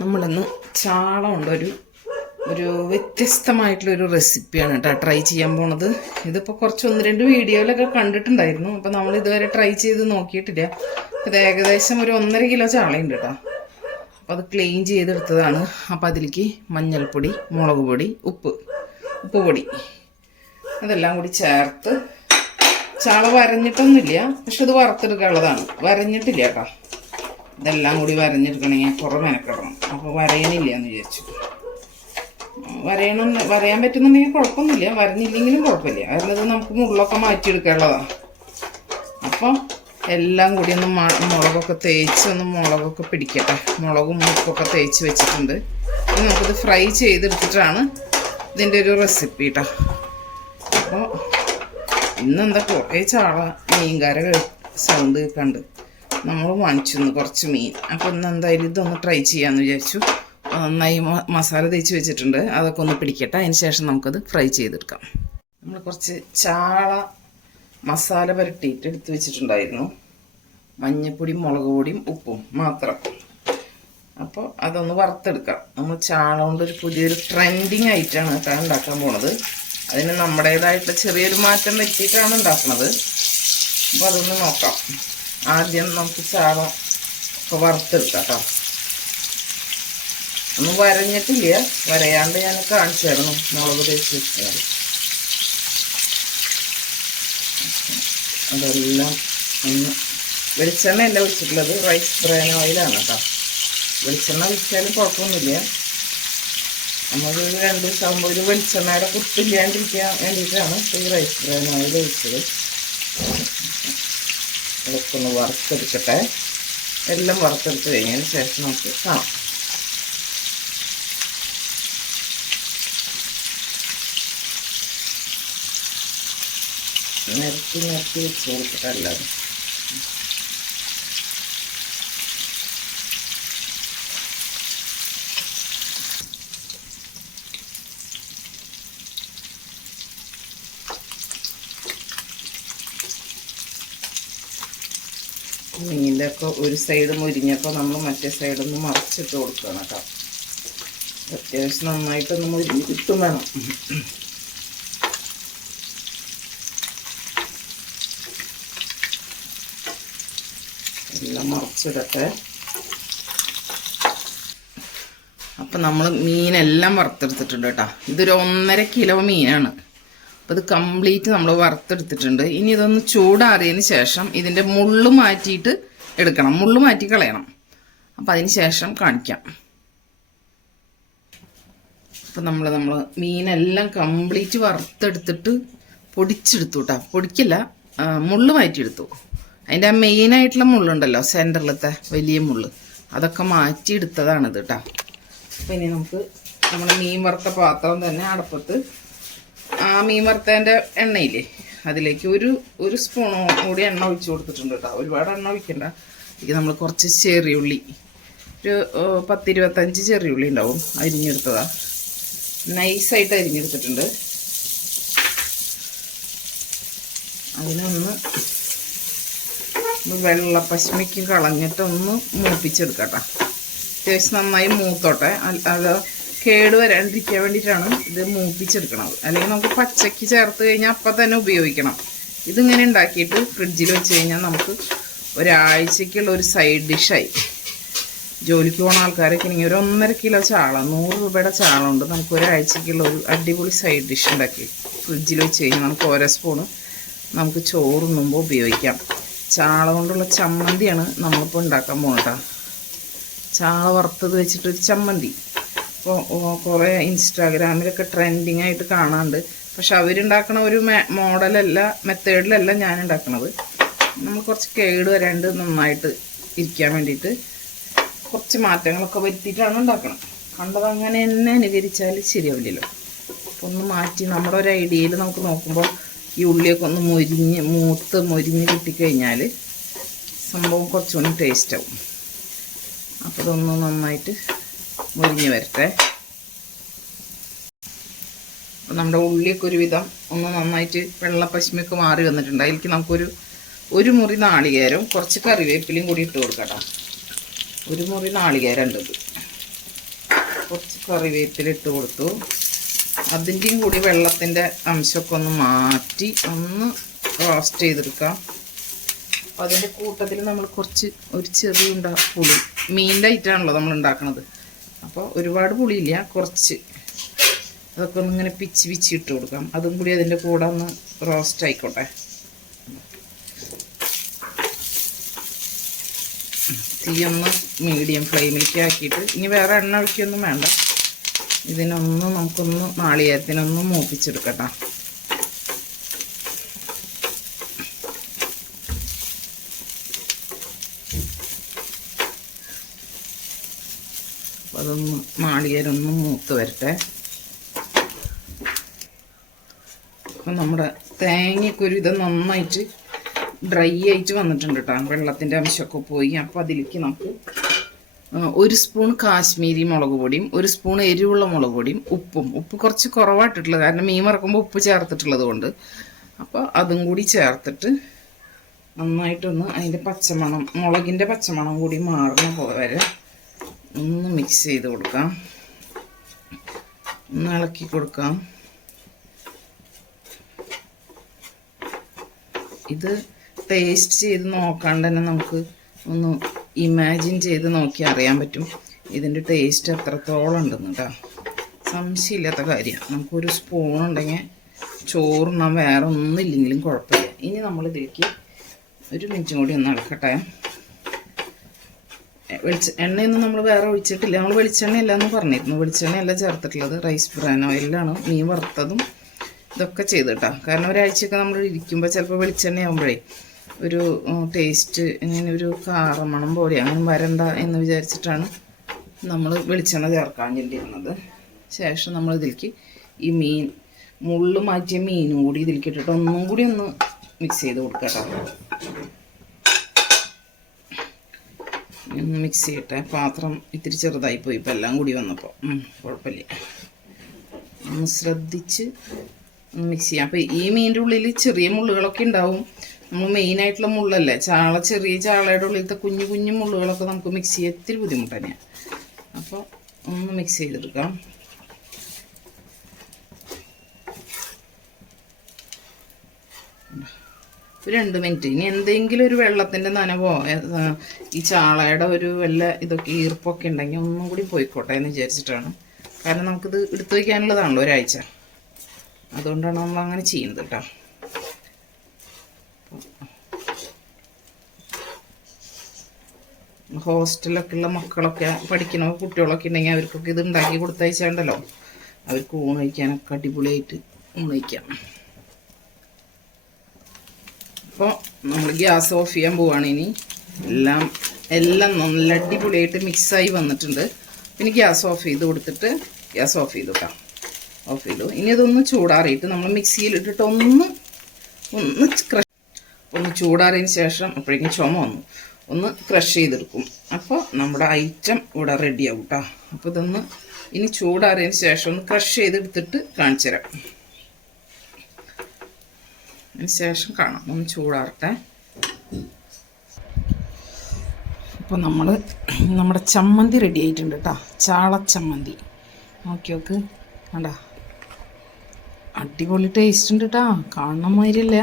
നമ്മളിന്ന് ചാള കൊണ്ടൊരു ഒരു വ്യത്യസ്തമായിട്ടുള്ളൊരു റെസിപ്പിയാണ് കേട്ടോ ട്രൈ ചെയ്യാൻ പോണത്. ഇതിപ്പോൾ കുറച്ച് ഒന്ന് രണ്ട് വീഡിയോയിലൊക്കെ കണ്ടിട്ടുണ്ടായിരുന്നു. അപ്പോൾ നമ്മൾ ഇതുവരെ ട്രൈ ചെയ്ത് നോക്കിയിട്ടില്ല. ഇത് ഏകദേശം ഒരു ഒന്നര കിലോ ചാളയുണ്ട് കേട്ടോ. അപ്പോൾ അത് ക്ലീൻ ചെയ്തെടുത്തതാണ്. അപ്പോൾ അതിലേക്ക് മഞ്ഞൾപ്പൊടി മുളക് പൊടി ഉപ്പ് ഉപ്പ് പൊടി. അതെല്ലാം കൂടി ചേർത്ത് ചാള വരഞ്ഞിട്ടൊന്നുമില്ല. പക്ഷെ ഇത് വറുത്തെടുക്കാനുള്ളതാണ്. വരഞ്ഞിട്ടില്ല കേട്ടോ. ഇതെല്ലാം കൂടി വരഞ്ഞെടുക്കണമെങ്കിൽ കുറേ മെനക്കെടണം. അപ്പോൾ വരയണില്ല എന്ന് വിചാരിച്ചു. വരയണം വരയാൻ പറ്റുന്നുണ്ടെങ്കിൽ കുഴപ്പമൊന്നുമില്ല. വരഞ്ഞില്ലെങ്കിലും കുഴപ്പമില്ല. അതായത് നമുക്ക് മുള്ളൊക്കെ മാറ്റിയെടുക്കാനുള്ളതാണ് അപ്പോൾ എല്ലാം കൂടി ഒന്ന് മുളകൊക്കെ തേച്ച് ഒന്ന് മുളകൊക്കെ പിടിക്കട്ടെ. മുളകും ഉപ്പൊക്കെ തേച്ച് വെച്ചിട്ടുണ്ട്. ഇനി നമുക്കിത് ഫ്രൈ ചെയ്തെടുത്തിട്ടാണ് ഇതിന്റെ ഒരു റെസിപ്പി കേട്ടോ. അപ്പോൾ ഇന്നെന്താ കുറേ ചാള മീൻകാര സൗണ്ട് കണ്ട്. നമ്മൾ വാങ്ങിച്ചിരുന്നു കുറച്ച് മീൻ. അപ്പോൾ ഇന്ന് എന്തായാലും ഇതൊന്ന് ട്രൈ ചെയ്യാമെന്ന് വിചാരിച്ചു. നന്നായി മസാല തേച്ച് വെച്ചിട്ടുണ്ട്. അതൊക്കെ ഒന്ന് പിടിക്കട്ടെ. അതിന് ശേഷം നമുക്കത് ഫ്രൈ ചെയ്തെടുക്കാം. നമ്മൾ കുറച്ച് ചാള മസാല പുരട്ടിയിട്ട് എടുത്ത് വെച്ചിട്ടുണ്ടായിരുന്നു. മഞ്ഞപ്പൊടി മുളക് പൊടിയും ഉപ്പും മാത്രം. അപ്പോൾ അതൊന്ന് വറുത്തെടുക്കാം. നമ്മൾ ചാള കൊണ്ട് ഒരു പുതിയൊരു ട്രെൻഡിങ് ആയിട്ടാണ് കേട്ടോ ഉണ്ടാക്കാൻ പോണത്. അതിന് നമ്മുടേതായിട്ടുള്ള ചെറിയൊരു മാറ്റം വരുത്തിയിട്ടാണ് ഉണ്ടാക്കുന്നത് അപ്പോൾ അതൊന്ന് നോക്കാം. ആദ്യം നമുക്ക് ചാള ഒക്കെ വറുത്തെടുക്കാം കേട്ടോ ഒന്നും വരഞ്ഞിട്ടില്ല. വരയാണ്ട് ഞാൻ കാണിച്ചു തരണം മുളക് തേച്ച് വെച്ചാൽ അതെല്ലാം ഒന്ന് വെളിച്ചെണ്ണയല്ല ഒഴിച്ചിട്ടുള്ളത്. റൈസ് ബ്രാൻ ഓയിലാണ് കേട്ടോ. വെളിച്ചെണ്ണ ഒഴിച്ചാലും കുഴപ്പമൊന്നുമില്ല. നമ്മൾ രണ്ട് ദിവസം ആകുമ്പോൾ ഒരു വെളിച്ചെണ്ണയുടെ കുത്തില്ലാണ്ടിരിക്കാൻ വേണ്ടിയിട്ടാണ് ഈ റൈസ് ബ്രാൻ ഓയിൽ ഒഴിച്ചത്. അതൊക്കെ ഒന്ന് വറുത്തെടുക്കട്ടെ. എല്ലാം വറുത്തെടുത്ത് കഴിഞ്ഞതിന് ശേഷം നമുക്ക് കാണാം. നിരത്തി നിരത്തി വെച്ച് കൊടുത്തിട്ടല്ലാതെ ഒക്കെ ഒരു സൈഡ് മുരിഞ്ഞപ്പോൾ നമ്മൾ മറ്റേ സൈഡിൽ നിന്ന് മറിച്ചിട്ട് കൊടുക്കണം കേട്ടോ അത്യാവശ്യം നന്നായിട്ടൊന്ന് മുരിഞ്ഞ് കിട്ടും വേണം. എല്ലാം മറിച്ചിടട്ടെ. അപ്പം നമ്മൾ മീനെല്ലാം വറുത്തെടുത്തിട്ടുണ്ട് കേട്ടോ ഇതൊരു ഒന്നര കിലോ മീനാണ്. അപ്പോൾ ഇത് കംപ്ലീറ്റ് നമ്മൾ വറുത്തെടുത്തിട്ടുണ്ട്. ഇനി ഇതൊന്ന് ചൂടാറിയതിന് ശേഷം ഇതിന്റെ മുള്ളു മാറ്റിയിട്ട് എടുക്കണം. മുള്ളു മാറ്റി കളയണം. അപ്പം അതിന് ശേഷം കാണിക്കാം. അപ്പം നമ്മൾ നമ്മൾ മീനെല്ലാം കംപ്ലീറ്റ് വറുത്തെടുത്തിട്ട് പൊടിച്ചെടുത്തു കേട്ടോ പൊടിക്കില്ല മുള്ളു മാറ്റിയെടുത്തു. അതിന്റെ ആ മെയിനായിട്ടുള്ള മുള്ളുണ്ടല്ലോ സെന്ററിലത്തെ വലിയ മുള്ള്. അതൊക്കെ മാറ്റിയെടുത്തതാണിത് കേട്ടോ അപ്പം ഇനി നമുക്ക് നമ്മൾ മീൻ വറുത്ത പാത്രം തന്നെ അടപ്പത്ത്. ആ മീൻ വറുത്തതിന്റെ എണ്ണയില്ലേ? അതിലേക്ക് ഒരു ഒരു സ്പൂൺ കൂടി എണ്ണ ഒഴിച്ച് കൊടുത്തിട്ടുണ്ട് കേട്ടോ ഒരുപാട് എണ്ണ ഒഴിക്കണ്ട. ഇതിലേക്ക് നമ്മൾ കുറച്ച് ചെറിയുള്ളി ഒരു പത്തിരുപത്തഞ്ച് ചെറിയുള്ളി ഉണ്ടാവും. അരിഞ്ഞെടുത്തതാ. നൈസായിട്ട് അരിഞ്ഞെടുത്തിട്ടുണ്ട്. അതിനൊന്ന് വെള്ള പശുമയ്ക്ക് കളഞ്ഞിട്ടൊന്ന് ഒന്ന് മൂപ്പിച്ചെടുക്കാം കേട്ടോ അത്യാവശ്യം നന്നായി മൂത്തോട്ടെ. അത് കേട് വരാണ്ടിരിക്കാൻ വേണ്ടിയിട്ടാണ് ഇത് മൂപ്പിച്ചെടുക്കണത്. അല്ലെങ്കിൽ നമുക്ക് പച്ചയ്ക്ക് ചേർത്ത് കഴിഞ്ഞാൽ അപ്പം തന്നെ ഉപയോഗിക്കണം. ഇതിങ്ങനെ ഉണ്ടാക്കിയിട്ട് ഫ്രിഡ്ജിൽ വെച്ച് കഴിഞ്ഞാൽ നമുക്ക് ഒരാഴ്ചക്കുള്ള ഒരു സൈഡ് ഡിഷായി. ജോലിക്ക് പോകുന്ന ആൾക്കാരൊക്കെ ഇല്ലെങ്കിൽ ഒരു ഒന്നര കിലോ ചാള നൂറ് രൂപയുടെ ചാള ഉണ്ട് നമുക്ക് ഒരാഴ്ചക്കുള്ള ഒരു അടിപൊളി സൈഡ് ഡിഷ് ഉണ്ടാക്കി ഫ്രിഡ്ജിൽ വെച്ച് കഴിഞ്ഞാൽ നമുക്ക് ഓരോ സ്പൂണ് നമുക്ക് ചോറുണ്ണുമ്പോൾ ഉപയോഗിക്കാം. ചാള കൊണ്ടുള്ള ചമ്മന്തിയാണ് നമ്മളിപ്പോൾ ഉണ്ടാക്കാൻ പോകുന്നത് ചാള വറുത്തത് വെച്ചിട്ടൊരു ചമ്മന്തി. കുറേ ഇൻസ്റ്റാഗ്രാമിലൊക്കെ ട്രെൻഡിങ് ആയിട്ട് കാണാണ്ട്. പക്ഷെ അവരുണ്ടാക്കണ ഒരു മോഡലല്ല മെത്തേഡിലല്ല ഞാൻ ഉണ്ടാക്കുന്നത് നമ്മൾ കുറച്ച് കേട് വരാണ്ട് നന്നായിട്ട് ഇരിക്കാൻ വേണ്ടിയിട്ട് കുറച്ച് മാറ്റങ്ങളൊക്കെ വരുത്തിയിട്ടാണ് ഉണ്ടാക്കണം കണ്ടത് അങ്ങനെ തന്നെ അനുകരിച്ചാൽ ശരിയാവില്ലല്ലോ. അപ്പോൾ ഒന്ന് മാറ്റി നമ്മുടെ ഒരു ഐഡിയയിൽ നമുക്ക് നോക്കുമ്പോൾ ഈ ഉള്ളിയൊക്കെ ഒന്ന് മൊരിഞ്ഞ് മൂത്ത് മൊരിഞ്ഞ് കിട്ടിക്കഴിഞ്ഞാൽ സംഭവം കുറച്ചുകൂടി ടേസ്റ്റ് ആവും. അപ്പോൾ ഇതൊന്ന് നന്നായിട്ട് മൊരിഞ്ഞ് വരട്ടെ. അപ്പം നമ്മുടെ ഉള്ളിയൊക്കെ ഒരുവിധം ഒന്ന് നന്നായിട്ട് വെള്ള മാറി വന്നിട്ടുണ്ട്. അതിലേക്ക് നമുക്കൊരു ഒരു മുറി നാളികേരം കുറച്ച് കറിവേപ്പിലയും കൂടി ഇട്ട് കൊടുക്കാം കേട്ടോ ഒരു മുറി നാളികേരം ഉണ്ട് കുറച്ച് കറിവേപ്പില ഇട്ട് കൊടുത്തു. അതിന്റെയും കൂടി വെള്ളത്തിന്റെ അംശമൊക്കെ ഒന്ന് മാറ്റി ഒന്ന് റോസ്റ്റ് ചെയ്തെടുക്കാം. അപ്പോൾ അതിന്റെ കൂട്ടത്തിൽ നമ്മൾ കുറച്ച് ഒരു ചെറിയ ഉണ്ട പുളി മീന്റെ ഐറ്റമാണല്ലോ നമ്മൾ ഉണ്ടാക്കുന്നത് അപ്പോൾ ഒരുപാട് പുളിയില്ല കുറച്ച്. അതൊക്കെ ഒന്ന് ഇങ്ങനെ പിച്ച് പിച്ച് ഇട്ട് കൊടുക്കാം. അതും കൂടി അതിന്റെ കൂടെ ഒന്ന് റോസ്റ്റ് ആയിക്കോട്ടെ. തീയൊന്ന് മീഡിയം ഫ്ലെയിമിലേക്ക് ആക്കിയിട്ട് ഇനി വേറെ എണ്ണ ഒഴിക്കൊന്നും വേണ്ട. ഇതിനൊന്ന് നമുക്കൊന്ന് നാളികേരത്തിനൊന്ന് മൂപ്പിച്ചെടുക്കട്ടെ. അതൊന്ന് മൂത്ത് വരട്ടെ. അപ്പം നമ്മുടെ തേങ്ങയ്ക്കൊരു ഇത് നന്നായിട്ട് ഡ്രൈ ആയിട്ട് വന്നിട്ടുണ്ട് കേട്ടോ വെള്ളത്തിന്റെ അംശമൊക്കെ പോയി. അപ്പോൾ അതിലേക്ക് നമുക്ക് ഒരു സ്പൂൺ കാശ്മീരി മുളക് പൊടിയും ഒരു സ്പൂൺ എരിവുള്ള മുളക് പൊടിയും ഉപ്പും. ഉപ്പ് കുറച്ച് കുറവായിട്ടുള്ളത് കാരണം മീൻ വറക്കുമ്പോൾ ഉപ്പ് ചേർത്തിട്ടുള്ളത് കൊണ്ട്. അപ്പോൾ അതും കൂടി ചേർത്തിട്ട് നന്നായിട്ടൊന്ന് അതിന്റെ പച്ചമണം മുളകിന്റെ പച്ചമണം കൂടി മാറുന്ന വരെ ഒന്ന് മിക്സ് ചെയ്ത് കൊടുക്കാം. ഒന്ന് ഇളക്കി കൊടുക്കാം. ഇത് ടേസ്റ്റ് ചെയ്ത് നോക്കാണ്ട് തന്നെ നമുക്ക് ഒന്ന് ഇമാജിൻ ചെയ്ത് നോക്കി അറിയാൻ പറ്റും. ഇതിന്റെ ടേസ്റ്റ് എത്രത്തോളം ഉണ്ടെന്ന് കേട്ടോ സംശയമില്ലാത്ത കാര്യമാണ്. നമുക്കൊരു സ്പൂൺ ഉണ്ടെങ്കിൽ ചോറുണ്ണാൻ വേറെ ഒന്നും ഇല്ലെങ്കിലും കുഴപ്പമില്ല. ഇനി നമ്മളിതിലേക്ക് ഒരു മിനിറ്റും കൂടി ഒന്ന് ഇളക്കട്ടെ. വെളിച്ച എണ്ണയൊന്നും നമ്മൾ വേറെ ഒഴിച്ചിട്ടില്ല. നമ്മൾ വെളിച്ചെണ്ണയല്ല എന്ന് പറഞ്ഞിരുന്നു. വെളിച്ചെണ്ണയല്ല ചേർത്തിട്ടുള്ളത്. റൈസ് ബ്രാൻ ഓയിലാണ് മീൻ വറുത്തതും ഇതൊക്കെ ചെയ്തിട്ടാ. കാരണം ഒരാഴ്ചയൊക്കെ നമ്മൾ ഇരിക്കുമ്പോൾ ചിലപ്പോൾ വെളിച്ചെണ്ണ ആകുമ്പോഴേ ഒരു ടേസ്റ്റ് ഇങ്ങനെ ഒരു കാറമണം പോലെ അങ്ങനെ വരണ്ട എന്ന് വിചാരിച്ചിട്ടാണ് നമ്മൾ വെളിച്ചെണ്ണ ചേർക്കാഞ്ഞിരുന്നത് ശേഷം നമ്മൾ ഇതിലേക്ക് ഈ മീൻ മുള്ളു മാറ്റിയ മീനും കൂടി ഇതിലേക്ക് ഇട്ടിട്ട് ഒന്നും കൂടി ഒന്ന് മിക്സ് ചെയ്ത് കൊടുക്കട്ടോ. ഒന്ന് മിക്സ് ചെയ്യട്ടെ പാത്രം ഇത്തിരി ചെറുതായി പോയി. ഇപ്പം എല്ലാം കൂടി വന്നപ്പോൾ കുഴപ്പമില്ല ഒന്ന് ശ്രദ്ധിച്ച് മിക്സ് ചെയ്യാം. അപ്പോൾ ഈ മീനിന്റെ ഉള്ളിൽ ചെറിയ മുള്ളുകളൊക്കെ ഉണ്ടാവും. നമ്മൾ മെയിനായിട്ടുള്ള മുള്ളല്ലേ? ചാള ചെറിയ ചാളയുടെ ഉള്ളിലത്തെ കുഞ്ഞു കുഞ്ഞു മുള്ളുകളൊക്കെ നമുക്ക് മിക്സ് ചെയ്യാൻ ഇത്തിരി ബുദ്ധിമുട്ട് തന്നെയാണ് അപ്പോൾ ഒന്ന് മിക്സ് ചെയ്തെടുക്കാം. ഒരു രണ്ട് മിനിറ്റ്. ഇനി എന്തെങ്കിലും ഒരു വെള്ളത്തിന്റെ നനവോ ഈ ചാളയുടെ ഒരു വല്ല ഇതൊക്കെ ഈർപ്പൊക്കെ ഉണ്ടെങ്കിൽ ഒന്നും കൂടി പോയിക്കോട്ടെ എന്ന് വിചാരിച്ചിട്ടാണ്. കാരണം നമുക്കിത് എടുത്തു വയ്ക്കാനുള്ളതാണല്ലോ ഒരാഴ്ച. അതുകൊണ്ടാണ് നമ്മൾ അങ്ങനെ ചെയ്യുന്നത് കേട്ടോ. ഹോസ്റ്റലൊക്കെ ഉള്ള മക്കളൊക്കെ പഠിക്കണ കുട്ടികളൊക്കെ ഉണ്ടെങ്കിൽ അവർക്കൊക്കെ ഇത് ഉണ്ടാക്കി കൊടുത്തയച്ചാണ്ടല്ലോ. അവർക്ക് ഊണ് കഴിക്കാനൊക്കെ അടിപൊളിയായിട്ട് ഊണ് കഴിക്കാം അപ്പോൾ നമ്മൾ ഗ്യാസ് ഓഫ് ചെയ്യാൻ പോവാണ് ഇനി. എല്ലാം എല്ലാം നല്ല അടിപൊളിയായിട്ട് മിക്സായി വന്നിട്ടുണ്ട്. പിന്നെ ഗ്യാസ് ഓഫ് ചെയ്ത് കൊടുത്തിട്ട് ഗ്യാസ് ഓഫ് ചെയ്തു കേട്ടോ ഓഫ് ചെയ്തു. ഇനി അതൊന്ന് ചൂടാറിയിട്ട് നമ്മൾ മിക്സിയിൽ ഇട്ടിട്ട് ഒന്ന് ഒന്ന് ക്രഷ് ഒന്ന് ചൂടാറിയതിന് ശേഷം അപ്പോഴേക്കും ചുമ വന്നു. ഒന്ന് ക്രഷ് ചെയ്തെടുക്കും. അപ്പോൾ നമ്മുടെ ഐറ്റം ഇവിടെ റെഡിയാവും കേട്ടോ അപ്പോൾ ഇതൊന്ന് ഇനി ചൂടാറിയതിന് ശേഷം ഒന്ന് ക്രഷ് ചെയ്തെടുത്തിട്ട് കാണിച്ചു തരാം അതിന് ശേഷം കാണാം. ഒന്ന് ചൂടാറട്ടെ അപ്പോൾ നമ്മൾ നമ്മുടെ ചമ്മന്തി റെഡി ആയിട്ടുണ്ട് കേട്ടോ ചാളച്ചമ്മന്തി നോക്കി നോക്ക്. കണ്ടാ? അടിപൊളി ടേസ്റ്റ് ഉണ്ട് കേട്ടോ കാണുന്ന മാതിരില്ല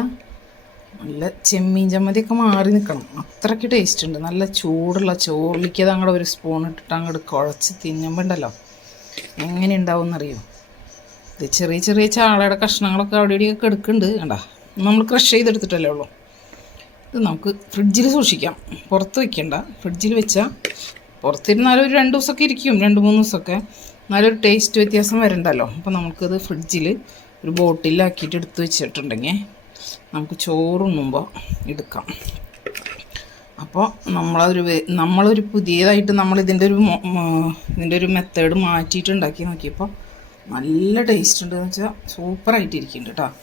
നല്ല ചെമ്മീൻ ചമ്മന്തിയൊക്കെ മാറി നിൽക്കണം അത്രയ്ക്ക് ടേസ്റ്റ് ഉണ്ട്. നല്ല ചൂടുള്ള ചോറിലേക്ക് അങ്ങോട്ട് ഒരു സ്പൂൺ ഇട്ടിട്ട് അങ്ങോട്ട് കുഴച്ച് തിന്നുമ്പോൾ ഉണ്ടല്ലോ എങ്ങനെ ഉണ്ടാവും എന്നറിയോ ഇത് ചെറിയ ചെറിയ ചാളയുടെ കഷ്ണങ്ങളൊക്കെ അവിടെ ഇവിടെയൊക്കെ എടുക്കുന്നുണ്ട് കണ്ടാ? നമ്മൾ ക്രഷ് ചെയ്തെടുത്തിട്ടല്ലേ ഉള്ളൂ. ഇത് നമുക്ക് ഫ്രിഡ്ജിൽ സൂക്ഷിക്കാം. പുറത്ത് വെക്കണ്ട. ഫ്രിഡ്ജിൽ വെച്ചാൽ പുറത്തിരുന്നാലും ഒരു രണ്ട് ദിവസമൊക്കെ ഇരിക്കും. രണ്ട് മൂന്ന് ദിവസമൊക്കെ. എന്നാലും ടേസ്റ്റ് വ്യത്യാസം വരണ്ടല്ലോ. അപ്പോൾ നമുക്കിത് ഫ്രിഡ്ജിൽ ഒരു ബോട്ടിലാക്കിയിട്ട് എടുത്ത് വെച്ചിട്ടുണ്ടെങ്കിൽ നമുക്ക് ചോറുണ്ണുമ്പോൾ എടുക്കാം. അപ്പോൾ നമ്മളൊരു വേ- നമ്മളൊരു പുതിയതായിട്ട് നമ്മളിതിന്റെ ഒരു ഇതിന്റെ ഒരു മെത്തേഡ് മാറ്റിയിട്ട് ഉണ്ടാക്കി നോക്കിയപ്പോൾ നല്ല ടേസ്റ്റ് ഉണ്ടെന്ന് വെച്ചാൽ സൂപ്പറായിട്ടിരിക്കുന്നുണ്ട് കേട്ടോ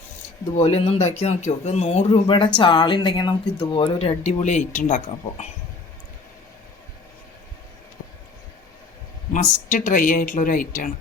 ഇതുപോലെ ഒന്ന് ഉണ്ടാക്കി നോക്കി. നോക്ക് നൂറ് രൂപയുടെ ചാളി ഉണ്ടെങ്കിൽ നമുക്ക് ഇതുപോലെ ഒരു അടിപൊളി ഐറ്റം ഉണ്ടാക്കാം അപ്പോൾ. മസ്റ്റ് ട്രൈ ആയിട്ടുള്ള ഒരു ഐറ്റമാണ്